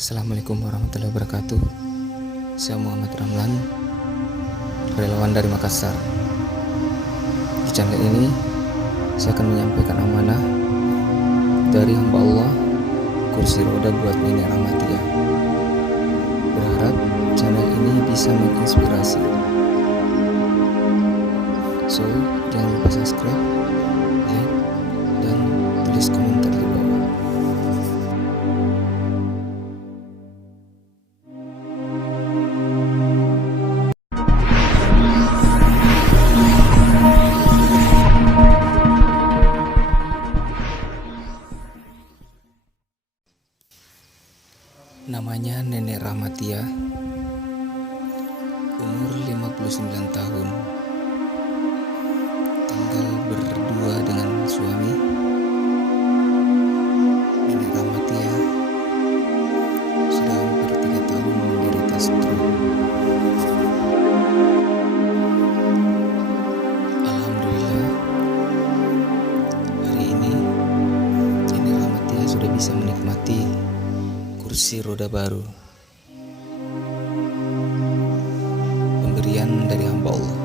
Assalamualaikum warahmatullahi wabarakatuh. Saya Muhammad Ramlan, relawan dari Makassar. Di channel ini saya akan menyampaikan amanah dari hamba Allah, kursi roda buat Nenek Rahmatia. Berharap channel ini bisa menginspirasi. So, jangan lupa subscribe, like, dan tulis komentar di bawah. Namanya Nenek Rahmatia, umur 59 tahun, tinggal berdua dengan suami. Nenek Rahmatia sudah hampir 3 tahun menderita stroke. Alhamdulillah, hari ini Nenek Rahmatia sudah bisa menikmati kursi roda baru, pemberian dari hamba Allah.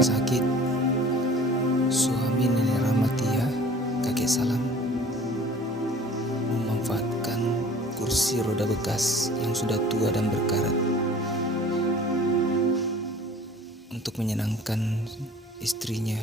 Sakit, suami Nenek Rahmatia, kakek Salam, memanfaatkan kursi roda bekas yang sudah tua dan berkarat untuk menyenangkan istrinya